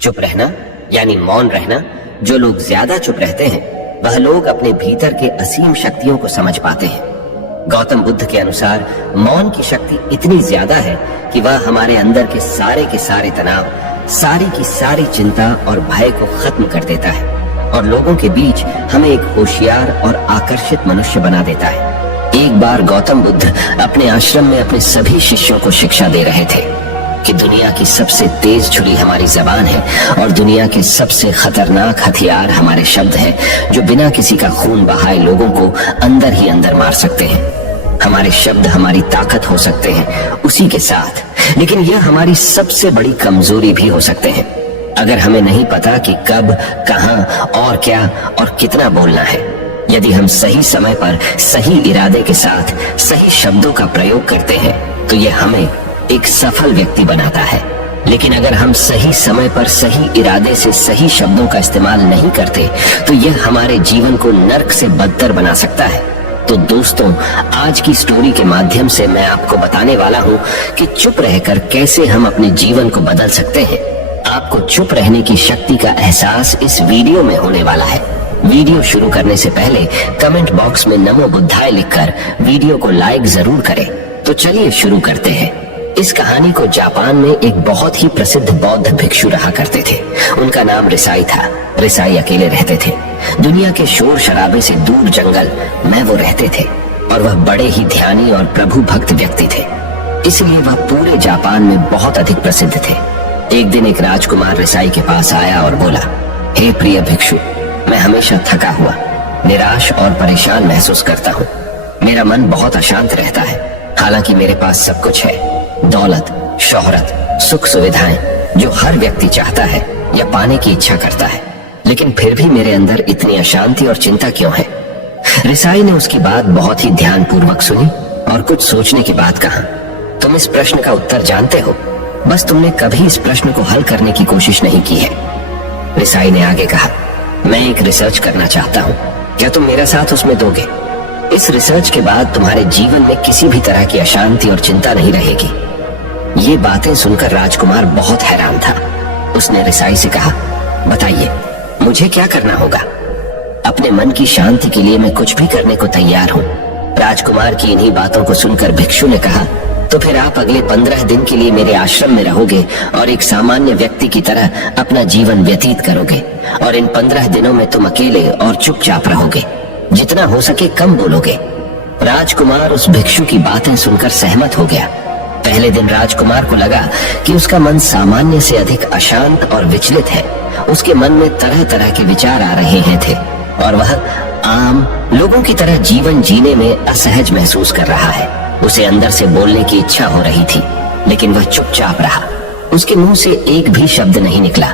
चुप रहना यानी मौन रहना। जो लोग ज्यादा चुप रहते हैं वह लोग अपने भीतर के असीम शक्तियों को समझ पाते हैं। गौतम बुद्ध के अनुसार मौन की शक्ति इतनी ज्यादा है कि वह हमारे अंदर के सारे तनाव, सारी की सारी चिंता और भय को खत्म कर देता है और लोगों के बीच हमें एक होशियार और आकर्षित मनुष्य बना देता है। एक बार गौतम बुद्ध अपने आश्रम में अपने सभी शिष्यों को शिक्षा दे रहे थे कि दुनिया की सबसे तेज छुरी हमारी जबान है और दुनिया के सबसे खतरनाक हथियार हमारे शब्द हैं, जो बिना किसी का खून बहाए लोगों को अंदर ही अंदर मार सकते हैं। हमारे शब्द हमारी ताकत हो सकते हैं उसी के साथ, लेकिन यह हमारी सबसे बड़ी कमजोरी भी हो सकते हैं अगर हमें नहीं पता कि कब, कहां और क्या और कितना बोलना है। यदि हम सही समय पर सही इरादे के साथ सही शब्दों का प्रयोग करते हैं तो यह हमें एक सफल व्यक्ति बनाता है। लेकिन अगर हम सही समय पर सही इरादे से सही शब्दों का इस्तेमाल नहीं करते तो यह हमारे जीवन को नर्क से बदतर बना सकता है। तो दोस्तों, आज की स्टोरी के माध्यम से मैं आपको बताने वाला हूँ कि चुप रहकर कैसे हम अपने जीवन को बदल सकते हैं। आपको चुप रहने की शक्ति का एहसास इस वीडियो में होने वाला है। वीडियो शुरू करने से पहले कमेंट बॉक्स में नमो बुद्धाय लिखकर वीडियो को लाइक जरूर करें। तो चलिए शुरू करते हैं। इस कहानी को जापान में एक बहुत ही प्रसिद्ध बौद्ध भिक्षु रहा करते थे। उनका नाम रिसाई था। रिसाई अकेले रहते थे। दुनिया के शोर शराबे से दूर जंगल में वो रहते थे और वह बड़े ही ध्यानी और प्रभु भक्त व्यक्ति थे, इसलिए वह पूरे जापान में बहुत अधिक प्रसिद्ध थे। एक दिन एक राजकुमार रिसाई के पास आया और बोला, हे प्रिय भिक्षु, मैं हमेशा थका हुआ, निराश और परेशान महसूस करता हूँ। मेरा मन बहुत अशांत रहता है। हालांकि मेरे पास सब कुछ है, दौलत, शोहरत, सुख सुविधाएं जो हर व्यक्ति चाहता है या पाने की इच्छा करता है, लेकिन फिर भी मेरे अंदर इतनी अशांति और चिंता क्यों है? रिसाई ने उसकी बात बहुत ही ध्यान पूर्वक सुनी और कुछ सोचने के बाद कहा, तुम इस प्रश्न का उत्तर जानते हो, बस तुमने कभी इस प्रश्न को हल करने की कोशिश नहीं की है। रिसाई ने आगे कहा, मैं एक रिसर्च करना चाहता हूँ, क्या तुम मेरा साथ उसमें दोगे? इस रिसर्च के बाद तुम्हारे जीवन में किसी भी तरह की अशांति और चिंता नहीं रहेगी। ये बातें सुनकर राजकुमार बहुत हैरान था। उसने रिसाई से कहा, बताइए मुझे क्या करना होगा? अपने मन की शांति के लिए मैं कुछ भी करने को तैयार हूँ। राजकुमार की इन्हीं बातों को सुनकर भिक्षु ने कहा, तो फिर आप अगले 15 दिन के लिए मेरे आश्रम में रहोगे और एक सामान्य व्यक्ति की तरह अपना जीवन व्यतीत करोगे और इन 15 दिनों में तुम अकेले और चुपचाप रहोगे, जितना हो सके कम बोलोगे। राजकुमार उस भिक्षु की बातें सुनकर सहमत हो गया। पहले दिन राजकुमार को लगा कि उसका मन सामान्य से अधिक अशांत और विचलित है। उसके मन में तरह तरह के विचार आ रहे हैं थे और वह आम लोगों की तरह जीवन जीने में असहज महसूस कर रहा है। उसे अंदर से बोलने की इच्छा हो रही थी, लेकिन वह चुपचाप रहा। उसके मुंह से एक भी शब्द नहीं निकला,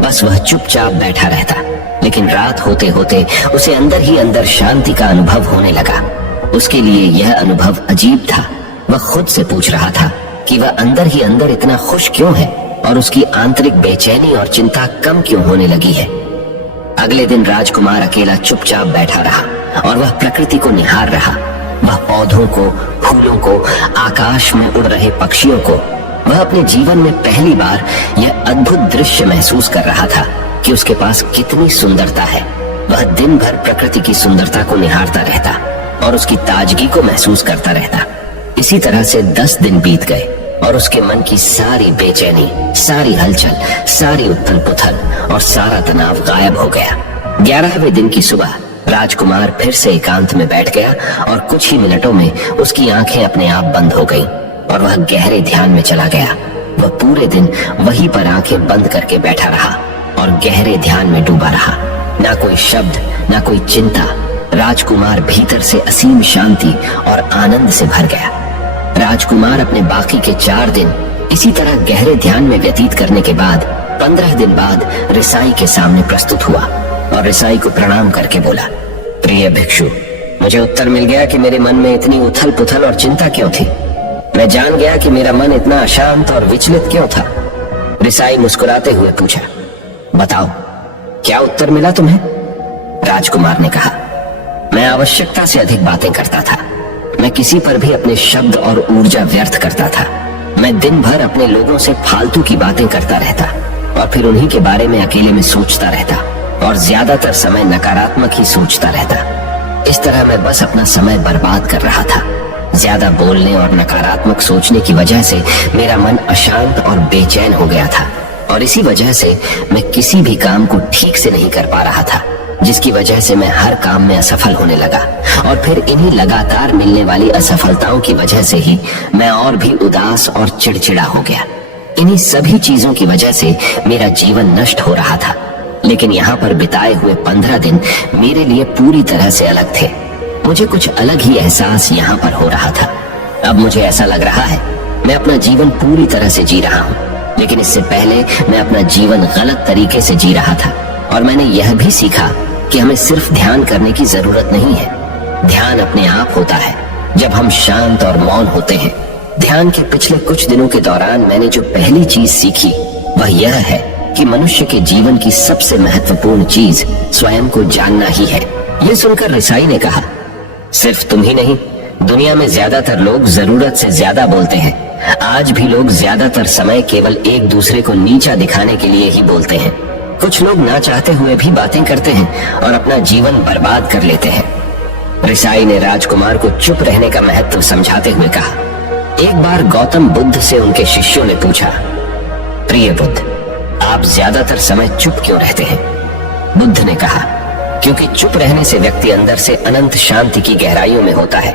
बस वह चुपचाप बैठा रहता। लेकिन रात होते होते उसे अंदर ही अंदर शांति का अनुभव होने लगा। उसके लिए यह अनुभव अजीब था। वह खुद से पूछ रहा था कि वह अंदर ही अंदर इतना खुश क्यों है और उसकी आंतरिक बेचैनी और चिंता कम क्यों होने लगी है। अगले दिन राजकुमार अकेला चुपचाप बैठा रहा और वह प्रकृति को निहार रहा। वह पौधों को, फूलों को, आकाश में उड़ रहे पक्षियों को, वह अपने जीवन में पहली बार यह अद्भुत दृश्य महसूस कर रहा था कि उसके पास कितनी सुंदरता है। वह दिन भर प्रकृति की सुंदरता को निहारता रहता और उसकी ताजगी को महसूस करता रहता। इसी तरह से 10 दिन बीत गए और उसके मन की सारी बेचैनी, सारी हलचल, सारी उथल पुथल और सारा तनाव गायब हो गया। 11वें दिन की सुबह राजकुमार फिर से एकांत में बैठ गया और कुछ ही मिनटों में उसकी आंखें अपने आप बंद हो गईं और वह गहरे ध्यान में चला गया। वह पूरे दिन वहीं पर आंखें बंद करके बैठा रहा और गहरे ध्यान में डूबा रहा। ना कोई शब्द, ना कोई चिंता। राजकुमार भीतर से असीम शांति और आनंद से भर गया। राजकुमार अपने बाकी के 4 दिन इसी तरह गहरे ध्यान में व्यतीत करने के बाद 15 दिन बाद रिसाई के सामने प्रस्तुत हुआ और रिसाई को प्रणाम करके बोला, प्रिय भिक्षु, मुझे उत्तर मिल गया कि मेरे मन में इतनी उथल पुथल और चिंता क्यों थी। मैं जान गया कि मेरा मन इतना अशांत और विचलित क्यों था। रिसाई मुस्कुराते हुए पूछा, बताओ क्या उत्तर मिला तुम्हें? राजकुमार ने कहा, मैं आवश्यकता से अधिक बातें करता था। मैं किसी पर भी अपने शब्द और ऊर्जा व्यर्थ करता था। मैं दिन भर अपने लोगों से फालतू की बातें करता रहता। और फिर उन्हीं के बारे में अकेले में सोचता रहता और ज्यादातर समय नकारात्मक ही सोचता रहता। इस तरह मैं बस अपना समय बर्बाद कर रहा था। ज्यादा बोलने और नकारात्मक सोचने की वजह से मेरा मन अशांत और बेचैन हो गया था और इसी वजह से मैं किसी भी काम को ठीक से नहीं कर पा रहा था, जिसकी वजह से मैं हर काम में असफल होने लगा। और फिर इन्हीं लगातार मिलने वाली असफलताओं की वजह से ही मैं और भी उदास और चिड़चिड़ा हो गया। इन्हीं सभी चीजों की वजह से मेरा जीवन नष्ट हो रहा था। लेकिन यहाँ पर बिताए हुए 15 दिन मेरे लिए पूरी तरह से अलग थे। मुझे कुछ अलग ही एहसास यहाँ पर हो रहा था। अब मुझे ऐसा लग रहा है मैं अपना जीवन पूरी तरह से जी रहा हूँ, लेकिन इससे पहले मैं अपना जीवन गलत तरीके से जी रहा था। और मैंने यह भी सीखा कि हमें सिर्फ ध्यान करने की जरूरत नहीं है। ध्यान अपने आप होता है जब हम शांत और मौन होते हैं। ध्यान के पिछले कुछ दिनों के दौरान मैंने जो पहली चीज सीखी वह यह है कि मनुष्य के जीवन की सबसे महत्वपूर्ण चीज स्वयं को जानना ही है। यह सुनकर रिसाई ने कहा, सिर्फ तुम ही नहीं, दुनिया में ज्यादातर लोग जरूरत से ज्यादा बोलते हैं। आज भी लोग ज्यादातर समय केवल एक दूसरे को नीचा दिखाने के लिए ही बोलते हैं। कुछ लोग ना चाहते हुए भी बातें करते हैं और अपना जीवन बर्बाद कर लेते हैं। रिसाई ने राजकुमार को चुप रहने का महत्व समझाते हुए कहा। एक बार गौतम बुद्ध से उनके शिष्यों ने पूछा, प्रिय बुद्ध, आप ज्यादातर समय चुप क्यों रहते हैं? बुद्ध ने कहा, क्योंकि चुप रहने से व्यक्ति अंदर से अनंत शांति की गहराइयों में होता है।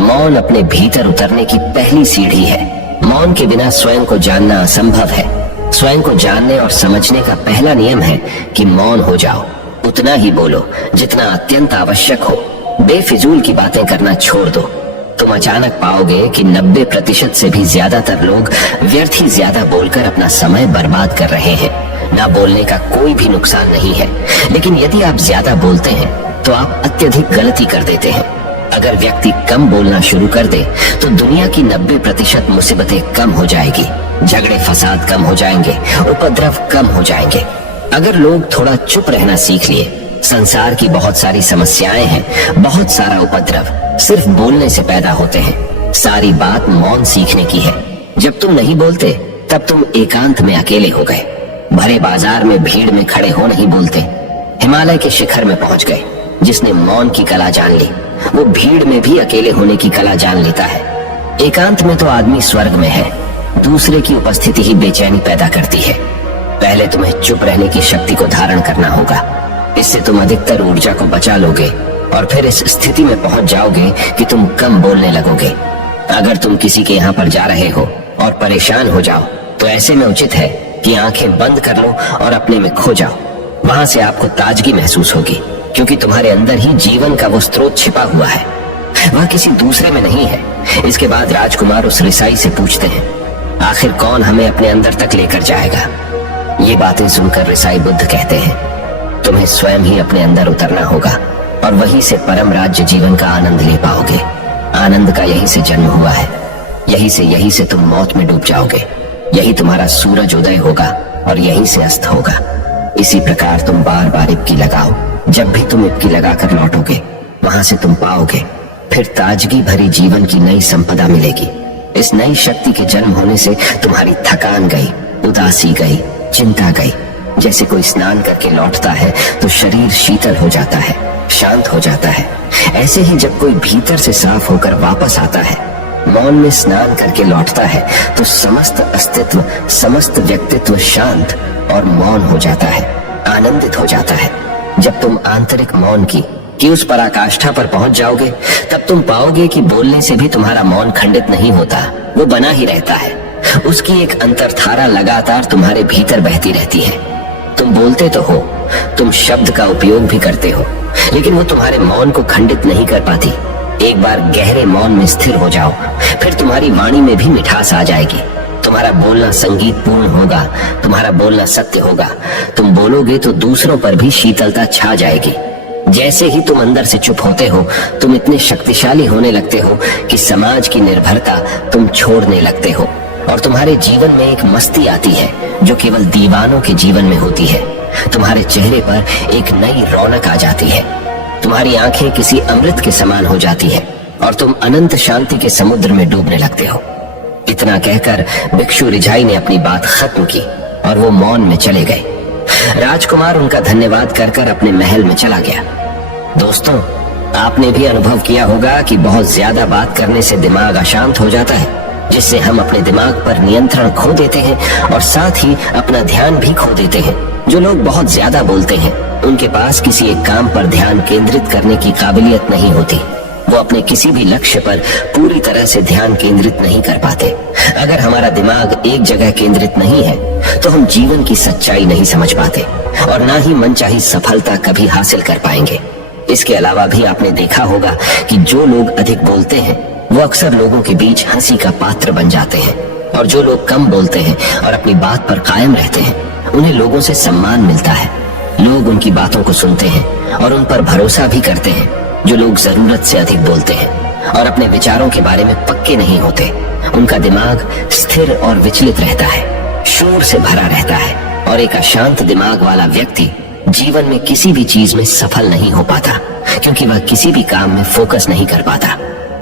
मौन अपने भीतर उतरने की पहली सीढ़ी है। मौन के बिना स्वयं को जानना असंभव है। स्वयं को जानने और समझने का पहला नियम है कि मौन हो जाओ। उतना ही बोलो जितना अत्यंत आवश्यक हो। बेफिजूल की बातें करना छोड़ दो। तुम अचानक पाओगे कि 90% से भी ज्यादातर लोग व्यर्थ ही ज्यादा बोलकर अपना समय बर्बाद कर रहे हैं। ना बोलने का कोई भी नुकसान नहीं है, लेकिन यदि आप ज्यादा बोलते हैं तो आप अत्यधिक गलती कर देते हैं। अगर व्यक्ति कम बोलना शुरू कर दे तो दुनिया की 90% मुसीबतें कम हो जाएगी, झगड़े फसाद कम हो जाएंगे, उपद्रव कम हो जाएंगे। अगर लोग थोड़ा चुप रहना सीख लिए, संसार की बहुत सारी समस्याएं हैं, बहुत सारा उपद्रव सिर्फ बोलने से पैदा होते हैं। सारी बात मौन सीखने की है। जब तुम नहीं बोलते तब तुम एकांत में अकेले हो गए। भरे बाजार में भीड़ में खड़े हो नहीं बोलते। हिमालय के शिखर में पहुंच गए। जिसने मौन की कला जान ली वो भीड़ में भी अकेले होने की कला जान लेता है। एकांत में तो आदमी स्वर्ग में है। दूसरे की उपस्थिति ही बेचैनी पैदा करती है। पहले तुम्हें चुप रहने की शक्ति को धारण करना होगा। इससे तुम अधिकतर ऊर्जा को बचा लोगे और फिर इस स्थिति में पहुंच जाओगे कि तुम कम बोलने लगोगे। अगर तुम किसी के यहाँ पर जा रहे हो और परेशान हो जाओ तो ऐसे में उचित है कि आंखें बंद कर लो और अपने में खो जाओ। वहां से आपको ताजगी महसूस होगी, क्योंकि तुम्हारे अंदर ही जीवन का वो स्रोत छिपा हुआ है, वह किसी दूसरे में नहीं है। इसके बाद राजकुमार उस रिसाई से पूछते हैं, आखिर कौन हमें अपने अंदर तक लेकर जाएगा? ये बातें सुनकर रिसाई बुद्ध कहते हैं, तुम्हें स्वयं ही अपने अंदर उतरना होगा और वहीं से परम राज्य जीवन का आनंद ले पाओगे। आनंद का यहीं से जन्म हुआ है। यहीं से तुम मौत में डूब जाओगे। यही तुम्हारा सूरज उदय होगा और यहीं से अस्त होगा। इसी प्रकार तुम बार बार इबकी लगाओ। जब भी तुम इबकी लगाकर लौटोगे वहां से तुम पाओगे फिर ताजगी भरी जीवन की नई संपदा मिलेगी। इस नई शक्ति के जन्म होने से तुम्हारी थकान गई, उदासी गई, चिंता गई। जैसे कोई स्नान करके लौटता है तो शरीर शीतल हो जाता है, शांत हो जाता है। ऐसे ही जब कोई भीतर से साफ होकर वापस आता है, मौन में स्नान करके लौटता है, तो समस्त अस्तित्व, समस्त व्यक्तित्व शांत और मौन हो जाता है, आनंदित हो जाता है। जब तुम आंतरिक मौन की उस पराकाष्ठा पर पहुंच जाओगे तब तुम पाओगे कि बोलने से भी तुम्हारा मौन खंडित नहीं होता, वो बना ही रहता है। उसकी एक अंतर्धारा लगातार तुम्हारे भीतर बहती रहती है। तुम बोलते तो हो, तुम शब्द का उपयोग भी करते हो, लेकिन वो तुम्हारे मौन को खंडित नहीं कर पाती। एक बार गहरे मौन में स्थिर हो जाओ, फिर तुम्हारी वाणी में भी मिठास आ जाएगी। तुम्हारा बोलना संगीत पूर्ण होगा, तुम्हारा बोलना सत्य होगा। तुम बोलोगे तो दूसरों पर भी शीतलता छा जाएगी। जैसे ही तुम अंदर से चुप होते हो, तुम इतने शक्तिशाली होने लगते हो कि समाज की निर्भरता तुम छोड़ने लगते हो और तुम्हारे जीवन में एक मस्ती आती है जो केवल दीवानों के जीवन में होती है। तुम्हारे चेहरे पर एक नई रौनक आ जाती है। तुम्हारी आंखें किसी अमृत के समान हो जाती है और तुम अनंत शांति के समुद्र में डूबने लगते हो। इतना कहकर भिक्षु रिझाई ने अपनी बात खत्म की और वो मौन में चले गए। राजकुमार उनका धन्यवाद कर कर अपने महल में चला गया। दोस्तों, आपने भी अनुभव किया होगा कि बहुत ज्यादा बात करने से दिमाग अशांत हो जाता है, जिससे हम अपने दिमाग पर नियंत्रण खो देते हैं और साथ ही अपना ध्यान भी खो देते हैं। जो लोग बहुत ज्यादा बोलते हैं, उनके पास किसी एक काम पर ध्यान केंद्रित करने की काबिलियत नहीं होती। वो अपने किसी भी लक्ष्य पर पूरी तरह से ध्यान केंद्रित नहीं कर पाते। अगर हमारा दिमाग एक जगह केंद्रित नहीं है तो हम जीवन की सच्चाई नहीं समझ पाते और ना ही मनचाही सफलता कभी हासिल कर पाएंगे। इसके अलावा भी आपने देखा होगा कि जो लोग अधिक बोलते हैं वो अक्सर लोगों के बीच हंसी का पात्र बन जाते हैं, और जो लोग कम बोलते हैं और अपनी बात पर कायम रहते हैं उन्हें लोगों से सम्मान मिलता है। लोग उनकी बातों को सुनते हैं और उन पर भरोसा भी करते हैं। जो लोग जरूरत से अधिक बोलते हैं और अपने विचारों के बारे में पक्के नहीं होते, उनका दिमाग स्थिर और विचलित रहता है, शोर से भरा रहता है, और एक अशांत दिमाग वाला व्यक्ति जीवन में किसी भी चीज में सफल नहीं हो पाता, क्योंकि वह किसी भी काम में फोकस नहीं कर पाता।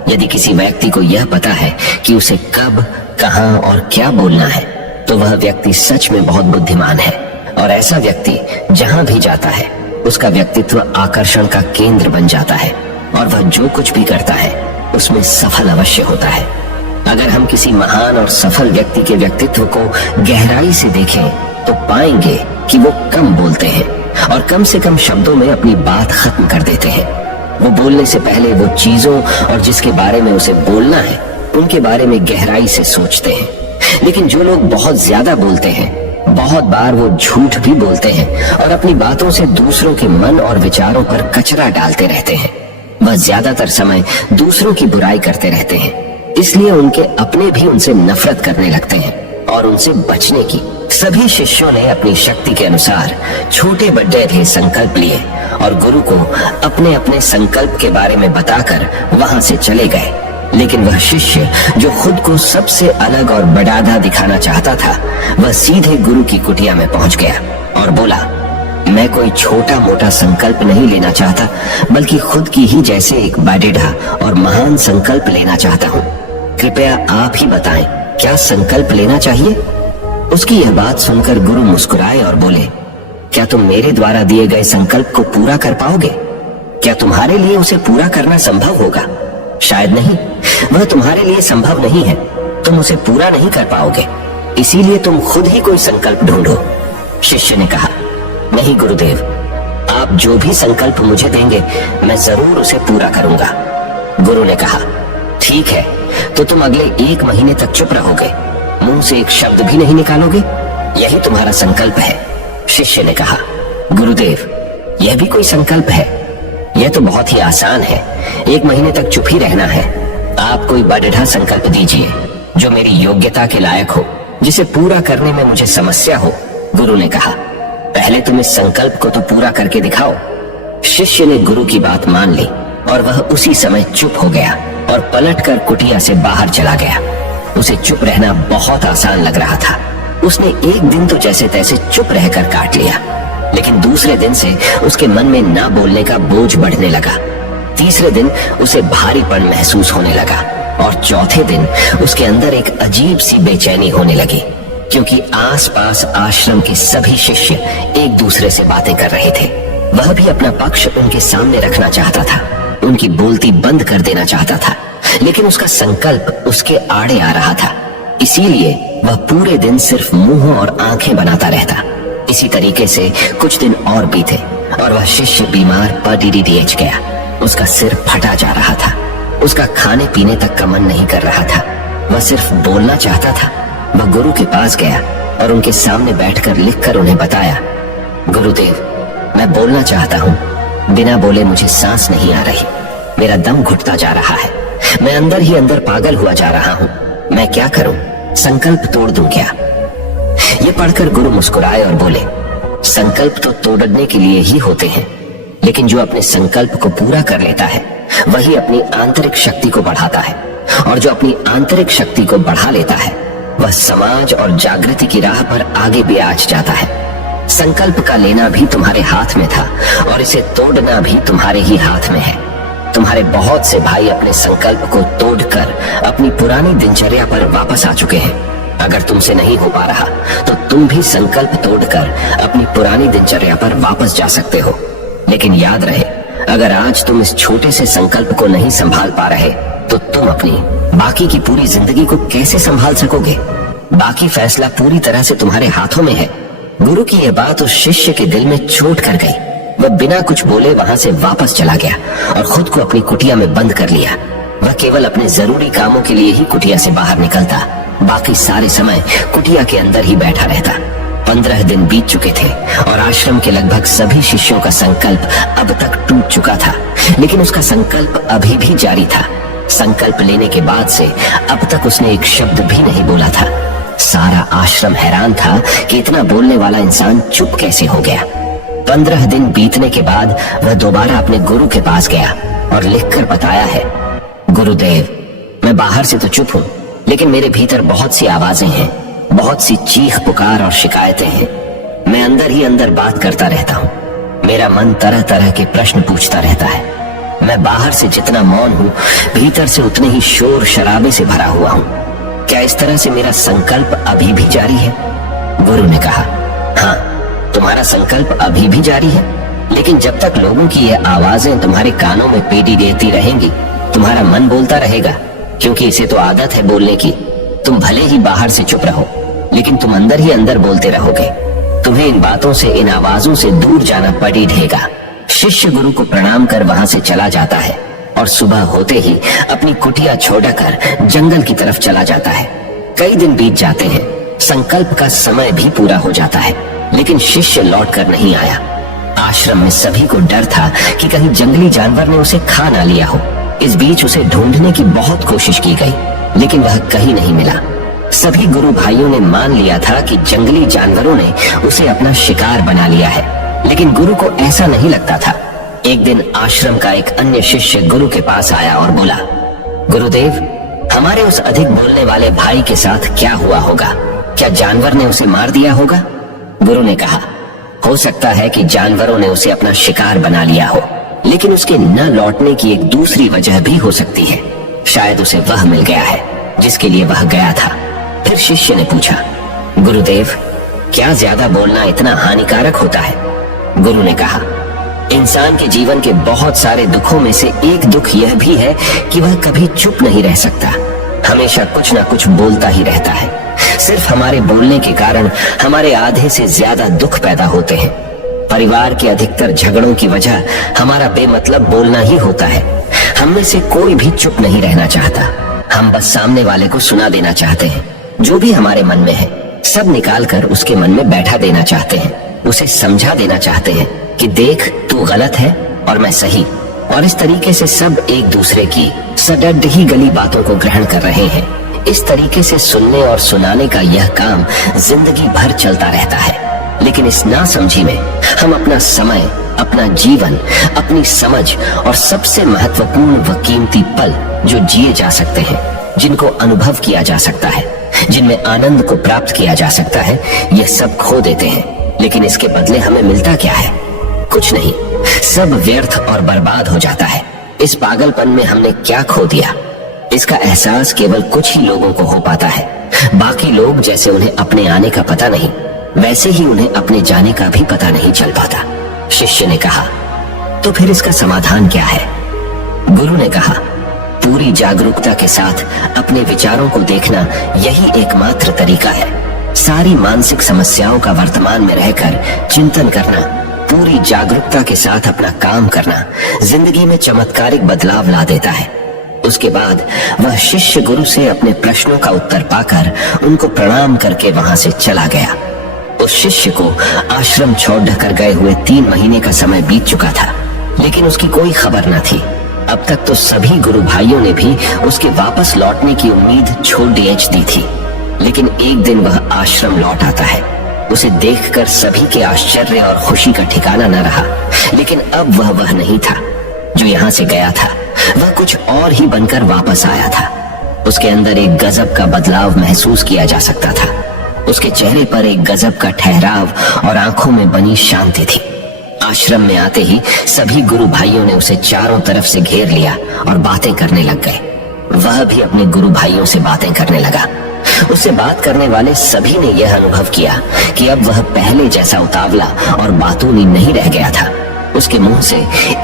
यदि किसी व्यक्ति को यह पता है कि उसे कब, कहां और क्या बोलना है, तो वह व्यक्ति सच में बहुत बुद्धिमान है, और ऐसा व्यक्ति जहां भी जाता है उसका व्यक्तित्व आकर्षण का केंद्र बन जाता है, और वह जो कुछ भी करता है उसमें सफल अवश्य होता है। अगर हम किसी महान और सफल व्यक्ति के व्यक्तित्व को गहराई से देखें तो पाएंगे कि वो कम बोलते हैं और कम से कम शब्दों में अपनी बात खत्म कर देते हैं। वो बोलने से पहले वो चीजों और जिसके बारे में उसे बोलना है उनके बारे में गहराई से सोचते हैं। लेकिन जो लोग बहुत ज्यादा बोलते हैं, बहुत बार वो झूठ भी बोलते हैं और अपनी बातों से दूसरों के मन और विचारों पर कचरा डालते रहते हैं। वह ज्यादातर समय दूसरों की बुराई करते रहते हैं, इसलिए उनके अपने भी उनसे नफरत करने लगते हैं और उनसे बचने की। सभी शिष्यों ने अपनी शक्ति के अनुसार छोटे बड़े ढेर संकल्प लिए और गुरु को अपने अपने संकल्प के बारे में बताकर वहां से चले गए। लेकिन वह शिष्य जो खुद को सबसे अलग और बड़ादा दिखाना चाहता था, वह सीधे गुरु की कुटिया में पहुंच गया और बोला, मैं कोई छोटा मोटा संकल्प नहीं लेना चाहता, बल्कि खुद की ही जैसे एक बड़ेढ़ा और महान संकल्प लेना चाहता हूँ। कृपया आप ही बताएं, क्या संकल्प लेना चाहिए? उसकी यह बात सुनकर गुरु मुस्कुराए और बोले, क्या तुम मेरे द्वारा दिए गए संकल्प को पूरा कर पाओगे? क्या तुम्हारे लिए उसे पूरा करना संभव होगा? शायद नहीं, वह तुम्हारे लिए संभव नहीं है। तुम उसे पूरा नहीं कर पाओगे, इसीलिए तुम खुद ही कोई संकल्प ढूंढो। शिष्य ने कहा, नहीं गुरुदेव, आप जो भी संकल्प मुझे देंगे मैं जरूर उसे पूरा करूंगा। गुरु ने कहा, ठीक है, तो तुम अगले 1 महीने तक चुप रहोगे, मुंह से एक शब्द भी नहीं निकालोगे, यही तुम्हारा संकल्प है। शिष्य ने कहा, गुरुदेव, यह भी कोई संकल्प है? यह तो बहुत ही आसान है, 1 महीने तक चुप ही रहना है। आप कोई बड़ेढ़ा संकल्प दीजिए जो मेरी योग्यता के लायक हो, जिसे पूरा करने में मुझे समस्या हो। गुरु ने कहा, पहले तुम इस संकल्प को तो पूरा करके दिखाओ। शिष्य ने गुरु की बात मान ली और वह उसी समय चुप हो गया और पलटकर कुटिया से बाहर चला गया। उसे चुप रहना बहुत आसान लग रहा था। उसने एक दिन तो जैसे तैसे चुप रहकर काट लिया, लेकिन दूसरे दिन से उसके मन में ना बोलने का बोझ बढ़ने लगा। तीसरे दिन उसे भारीपन महसूस होने लगा और चौथे दिन उसके अंदर एक अजीब सी बेचैनी होने लगी, क्योंकि आसपास आश्रम के सभी शिष्य एक दूसरे से बातें कर रहे थे। वह भी अपना पक्ष उनके सामने रखना चाहता था, उनकी बोलती बंद कर देना चाहता था, लेकिन उसका संकल्प उसके आड़े आ रहा था। इसीलिए वह पूरे दिन सिर्फ मुंह और आंखें बनाता रहता। इसी तरीके से कुछ दिन और बीते और वह शिष्य बीमार पड़ीडीएच गया। उसका सिर फटा जा रहा था, उसका खाने पीने तक का मन नहीं कर रहा था, वह सिर्फ बोलना चाहता था। वह गुरु के पास गया और उनके सामने बैठकर लिखकर उन्हें बताया, गुरुदेव, मैं बोलना चाहता हूँ, बिना बोले मुझे सांस नहीं आ रही, मेरा दम घुटता जा रहा है, मैं अंदर ही अंदर पागल हुआ जा रहा हूँ, मैं क्या करूं? संकल्प तोड़ दूं क्या? ये पढ़कर गुरु मुस्कुराए और बोले, संकल्प तो तोड़ने के लिए ही होते हैं, लेकिन जो अपने संकल्प को पूरा कर लेता है वही अपनी आंतरिक शक्ति को बढ़ाता है, और जो अपनी आंतरिक शक्ति को बढ़ा लेता है वह समाज और जागृति की राह पर आगे भी आज जाता है। संकल्प का लेना भी तुम्हारे हाथ में था और इसे तोड़ना भी तुम्हारे ही हाथ में है। तुम्हारे बहुत से भाई अपने संकल्प को तोड़कर अपनी पुरानी दिनचर्या पर वापस आ चुके हैं। अगर तुमसे नहीं हो पा रहा तो तुम भी संकल्प तोड़कर अपनी पुरानी दिनचर्या पर वापस जा सकते हो। लेकिन याद रहे, अगर आज तुम इस छोटे से संकल्प को नहीं संभाल पा रहे तो तुम अपनी बाकी की पूरी जिंदगी को कैसे संभाल सकोगे? बाकी फैसला पूरी तरह से तुम्हारे हाथों में है। गुरु की यह बात उस शिष्य के दिल में चोट कर गई। वह बिना कुछ बोले वहां से वापस चला गया और खुद को अपनी कुटिया में बंद कर लिया। वह केवल अपने जरूरी कामों के लिए ही कुटिया से बाहर निकलता, बाकी सारे समय कुटिया के अंदर ही बैठा रहता। 15 दिन बीत चुके थे और आश्रम के लगभग सभी शिष्यों का संकल्प अब तक टूट चुका था, लेकिन उसका संकल्प अभी भी जारी था। संकल्प लेने के बाद से अब तक उसने एक शब्द भी नहीं बोला था। सारा आश्रम हैरान था कि इतना बोलने वाला इंसान चुप कैसे हो गया। 15 दिन बीतने के बाद वह दोबारा अपने गुरु के पास गया और लिखकर बताया है, गुरुदेव, मैं बाहर से तो चुप हूँ, लेकिन मेरे भीतर बहुत सी आवाजें हैं, बहुत सी चीख पुकार और शिकायतें हैं। मैं अंदर ही अंदर बात करता रहता हूँ। मेरा मन तरह तरह के प्रश्न पूछता रहता है। मैं बाहर से जितना मौन हूँ, भीतर से उतने ही शोर शराबे से भरा हुआ हूँ। क्या इस तरह से मेरा संकल्प अभी भी जारी है? गुरु ने कहा, हाँ, तुम्हारा संकल्प अभी भी जारी है, लेकिन जब तक लोगों की ये आवाजें तुम्हारे कानों में पेटी देती रहेंगी, तुम्हारा मन बोलता रहेगा, क्योंकि इसे तो आदत है बोलने की। तुम भले ही बाहर से चुप रहो, लेकिन तुम अंदर ही अंदर बोलते रहोगे। तुम्हें इन बातों से, इन आवाजों से दूर जाना पड़ ही रहेगा। शिष्य गुरु को प्रणाम कर वहां से चला जाता है और सुबह होते ही अपनी कुटिया छोड़कर जंगल की तरफ चला जाता है। कई दिन बीत जाते हैं, संकल्प का समय भी पूरा हो जाता है, लेकिन शिष्य लौट कर नहीं आया। आश्रम में सभी को डर था कि कहीं जंगली जानवर ने उसे खा ना लिया हो। इस बीच उसे ढूंढने की बहुत कोशिश की गई, लेकिन वह कहीं नहीं मिला। सभी गुरु भाइयों ने मान लिया था कि जंगली जानवरों ने उसे अपना शिकार बना लिया है, लेकिन गुरु को ऐसा नहीं लगता था। एक दिन आश्रम का एक अन्य शिष्य गुरु के पास आया और बोला, गुरुदेव, हमारे उस अधिक बोलने वाले भाई के साथ क्या हुआ होगा? क्या जानवर ने उसे मार दिया होगा? गुरु ने कहा, हो सकता है कि जानवरों ने उसे अपना शिकार बना लिया हो, लेकिन उसके न लौटने की एक दूसरी वजह भी हो सकती है। शायद उसे वह मिल गया है जिसके लिए वह गया था। फिर शिष्य ने पूछा, गुरुदेव, क्या ज्यादा बोलना इतना हानिकारक होता है? गुरु ने कहा, इंसान के जीवन के बहुत सारे दुखों में से एक दुख यह भी है कि वह कभी चुप नहीं रह सकता, हमेशा कुछ ना कुछ बोलता ही रहता है। सिर्फ हमारे बोलने के कारण हमारे आधे से ज्यादा दुख पैदा होते हैं। परिवार के अधिकतर झगड़ों की वजह हमारा बेमतलब बोलना ही होता है। हम में से कोई भी चुप नहीं रहना चाहता। हम बस सामने वाले को सुना देना चाहते हैं। जो भी हमारे मन में है सब निकालकर उसके मन में बैठा देना चाहते हैं। उसे समझा देना चाहते हैं कि देख, तू गलत है और मैं सही। और इस तरीके से सब एक दूसरे की सडड ही गली बातों को ग्रहण कर रहे हैं। इस तरीके से सुनने और सुनाने का यह काम जिंदगी भर चलता रहता है। लेकिन इस नासमझी में हम अपना समय, अपना जीवन, अपनी समझ और सबसे महत्वपूर्ण व कीमती पल जो जिए जा सकते हैं, जिनको अनुभव किया जा सकता है, जिनमें आनंद को प्राप्त किया जा सकता है, यह सब खो देते हैं। लेकिन इसके बदले हमें मिलता क्या है? कुछ नहीं, सब व्यर्थ और बर्बाद हो जाता है। इस पागलपन में हमने क्या खो दिया, इसका एहसास केवल कुछ ही लोगों को हो पाता है। बाकी लोग जैसे उन्हें अपने आने का पता नहीं, वैसे ही उन्हें अपने जाने का भी पता नहीं चल पाता। शिष्य ने कहा, तो फिर इसका समाधान क्या है? गुरु ने कहा, पूरी जागरूकता के साथ अपने विचारों को देखना यही एकमात्र तरीका है। सारी मानसिक समस्याओं का वर्तमान में रहकर चिंतन करना, पूरी जागरूकता के साथ अपना काम करना जिंदगी में चमत्कारिक बदलाव ला देता है। उसके बाद वह शिष्य गुरु से अपने प्रश्नों का उत्तर पाकर उनको प्रणाम करके वहां से चला गया। उस शिष्य को आश्रम छोड़ कर गए हुए 3 महीने का समय बीत चुका था, लेकिन उसकी कोई खबर न थी। अब तक तो सभी गुरु भाइयों ने भी उसके वापस लौटने की उम्मीद छोड़ दी थी, लेकिन एक दिन वह आश्रम लौट आता है। उसे देखकर सभी के आश्चर्य और खुशी का ठिकाना न रहा। लेकिन अब वह नहीं था जो यहाँ से गया था, वह कुछ और ही बनकर वापस आया था। उसके अंदर एक गजब का बदलाव महसूस किया जा सकता था। उसके चेहरे पर एक गजब का ठहराव और आंखों में बनी शांति थी। आश्रम में आते ही सभी गुरु भाइयों ने उसे चारों तरफ से घेर लिया और बातें करने लग गए। वह भी अपने गुरु भाइयों से बातें करने लगा। उससे बात करने वाले सभी ने यह अनुभव किया कि अब वह पहले जैसा उतावला और बातूनी नहीं रह गया था। उसके मुंह से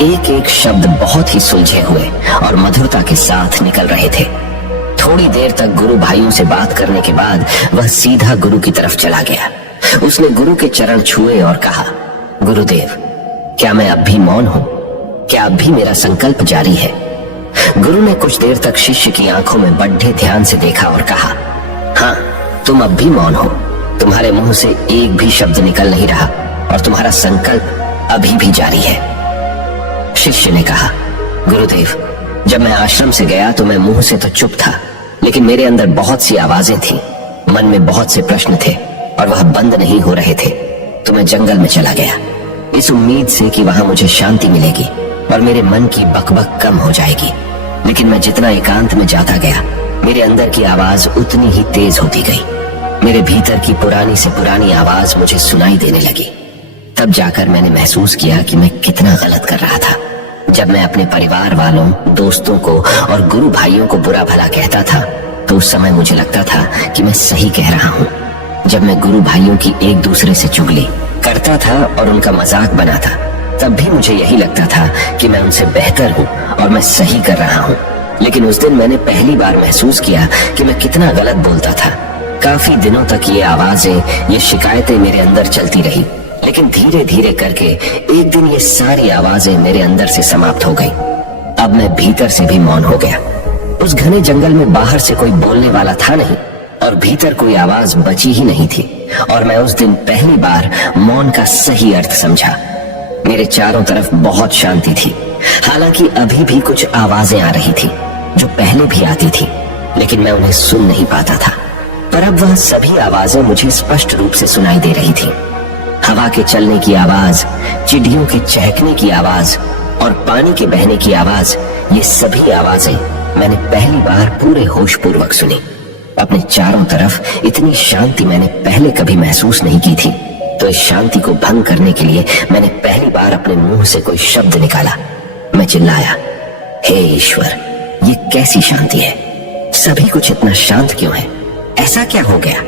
एक एक शब्द बहुत ही सुलझे हुए और मधुरता के साथ निकल रहे थे। थोड़ी देर तक गुरु भाइयों से बात करने के बाद वह सीधा गुरु की तरफ चला गया। उसने गुरु के चरण छुए और कहा, गुरुदेव, क्या मैं अब भी मौन हूं? क्या अब भी मेरा संकल्प जारी है? गुरु ने कुछ देर तक शिष्य की आंखों में बड़े ध्यान से देखा और कहा, हाँ, तुम अब भी मौन हो। तुम्हारे मुंह से एक भी शब्द निकल नहीं रहा और तुम्हारा संकल्प अभी भी जारी है। शिष्य ने कहा, गुरुदेव, जब मैं आश्रम से गया तो मैं मुंह से तो चुप था, लेकिन मेरे अंदर बहुत सी आवाजें थी, मन में बहुत से प्रश्न थे और वह बंद नहीं हो रहे थे। तो मैं जंगल में चला गया, इस उम्मीद से कि वहां मुझे शांति मिलेगी और मेरे मन की बकबक कम हो जाएगी। लेकिन मैं जितना एकांत में जाता गया, मेरे अंदर की आवाज उतनी ही तेज होती गई। मेरे भीतर की पुरानी से पुरानी आवाज मुझे सुनाई देने लगी। तब जाकर मैंने महसूस किया कि मैं कितना गलत कर रहा था। जब मैं अपने परिवार वालों, दोस्तों को और गुरु भाइयों को बुरा भला कहता था, तो उस समय मुझे लगता था कि मैं सही कह रहा हूँ। जब मैं गुरु भाइयों की एक दूसरे से चुगली करता था और उनका मजाक बनाता, तब भी मुझे यही लगता था कि मैं उनसे बेहतर हूँ और मैं सही कर रहा हूँ। लेकिन उस दिन मैंने पहली बार महसूस किया कि मैं कितना गलत बोलता था। काफी दिनों तक ये आवाजें, ये शिकायतें मेरे अंदर चलती रही, लेकिन धीरे धीरे करके एक दिन ये सारी आवाजें मेरे अंदर से समाप्त हो गई। अब मैं भीतर से भी मौन हो गया। उस घने जंगल में बाहर से कोई बोलने वाला था नहीं और भीतर कोई आवाज बची ही नहीं थी। और मैं उस दिन पहली बार मौन का सही अर्थ समझा। मेरे चारों तरफ बहुत शांति थी। हालांकि अभी भी कुछ आवाजें आ रही थी जो पहले भी आती थी, लेकिन मैं उन्हें सुन नहीं पाता था। पर अब वह सभी आवाजें मुझे स्पष्ट रूप से सुनाई दे रही थी। हवा के चलने की आवाज, चिड़ियों के चहकने की आवाज और पानी के बहने की आवाज, ये सभी आवाजें मैंने पहली बार पूरे होश पूर्वक सुनी। अपने चारों तरफ इतनी शांति मैंने पहले कभी महसूस नहीं की थी। तो इस शांति को भंग करने के लिए मैंने पहली बार अपने मुंह से कोई शब्द निकाला। मैं चिल्लाया, हे ईश्वर, ये कैसी शांति है? सभी कुछ इतना शांत क्यों है? ऐसा क्या हो गया?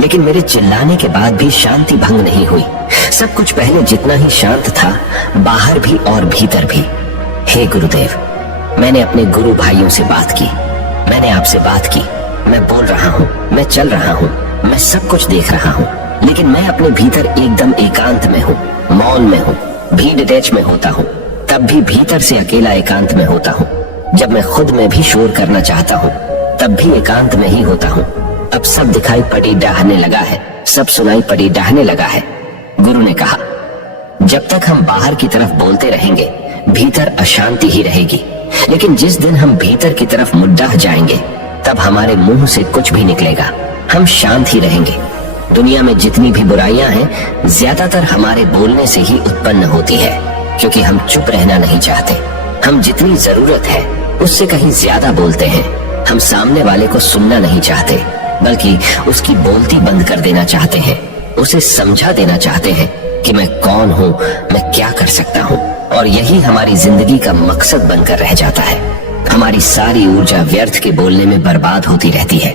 लेकिन मेरे चिल्लाने के बाद भी शांति भंग नहीं हुई। सब कुछ पहले जितना ही शांत था, बाहर भी और भीतर भी। हे गुरुदेव, मैंने अपने गुरु भाइयों से बात की, मैंने आपसे बात की। मैं बोल रहा हूँ, मैं चल रहा हूँ, मैं सब कुछ देख रहा हूँ, लेकिन मैं अपने भीतर एकदम एकांत में हूँ, मौन में हूँ, भीड़ डैच में होता हूँ। तब भी भीतर से अकेला एकांत में होता हूँ। जब मैं खुद में भी शोर करना चाहता हूँ, तब भी एकांत में ही होता हूँ। अब सब दिखाई पड़ी डाहने लगा है, सब सुनाई पड़ी डाहने लगा है। गुरु ने कहा, जब तक हम बाहर की तरफ बोलते रहेंगे, भीतर अशांति ही रहेगी। लेकिन जिस दिन हम भीतर की तरफ मुद्दा जाएंगे, तब हमारे मुंह से कुछ भी निकलेगा, हम शांत ही रहेंगे। दुनिया में जितनी भी बुराइयां हैं, ज्यादातर हमारे बोलने से ही उत्पन्न होती है, क्योंकि हम चुप रहना नहीं चाहते। हम जितनी जरूरत है उससे कहीं ज्यादा बोलते हैं। हम सामने वाले को सुनना नहीं चाहते, बल्कि उसकी बोलती बंद कर देना चाहते हैं। उसे समझा देना चाहते हैं कि मैं कौन हूँ, मैं क्या कर सकता हूँ। और यही हमारी जिंदगी का मकसद बनकर रह जाता है। हमारी सारी ऊर्जा व्यर्थ के बोलने में बर्बाद होती रहती है।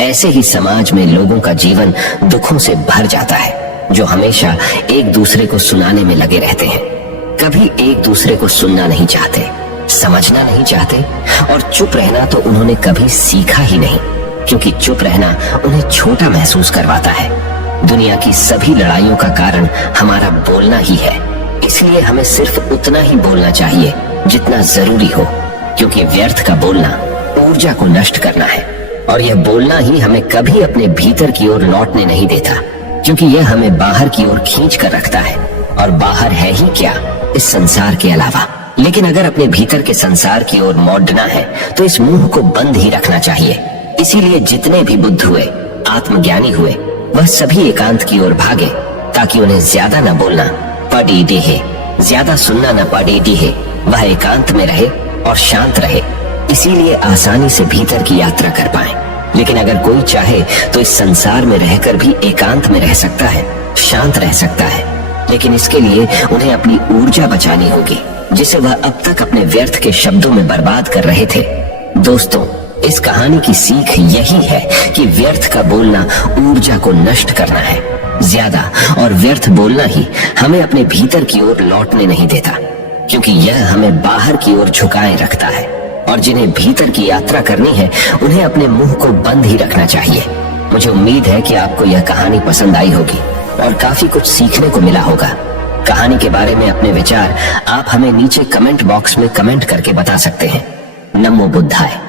ऐसे ही समाज में लोगों का जीवन दुखों से भर जाता है, जो हमेशा एक दूसरे को सुनाने में लगे रहते हैं। कभी एक दूसरे को सुनना नहीं चाहते, समझना नहीं चाहते, और चुप रहना तो उन्होंने कभी सीखा ही नहीं, क्योंकि चुप रहना उन्हें छोटा महसूस करवाता है। दुनिया की सभी लड़ाइयों का कारण हमारा बोलना ही है। इसलिए हमें सिर्फ उतना ही बोलना चाहिए जितना जरूरी हो, क्योंकि व्यर्थ का बोलना ऊर्जा को नष्ट करना है। और यह बोलना ही हमें कभी अपने भीतर की ओर लौटने नहीं देता, क्योंकि यह हमें बाहर की ओर खींच कर रखता है। और बाहर है ही क्या इस संसार के अलावा। लेकिन अगर अपने भीतर के संसार की ओर मोड़ना है, तो इस मुंह को बंद ही रखना चाहिए। इसीलिए जितने भी बुद्ध हुए, आत्मज्ञानी हुए, वह सभी एकांत की ओर भागे, ताकि उन्हें ज्यादा न बोलना पड़ी डीहे, ज्यादा सुनना न पड़ी डीहे। वह एकांत में रहे और शांत रहे, इसीलिए आसानी से भीतर की यात्रा कर पाए। लेकिन अगर कोई चाहे तो इस संसार में रहकर भी एकांत में रह सकता है, शांत रह सकता है। लेकिन इसके लिए उन्हें अपनी ऊर्जा बचानी होगी, जिसे वह अब तक अपने व्यर्थ के शब्दों में बर्बाद कर रहे थे। दोस्तों, इस कहानी की सीख यही है कि व्यर्थ का बोलना ऊर्जा को नष्ट करना है। ज्यादा और व्यर्थ बोलना ही हमें अपने भीतर की ओर लौटने नहीं देता, क्योंकि यह हमें बाहर की ओर झुकाए रखता है। और जिन्हें भीतर की यात्रा करनी है उन्हें अपने मुंह को बंद ही रखना चाहिए। मुझे उम्मीद है कि आपको यह कहानी पसंद आई होगी और काफी कुछ सीखने को मिला होगा। कहानी के बारे में अपने विचार आप हमें नीचे कमेंट बॉक्स में कमेंट करके बता सकते हैं। नमो बुद्धाय।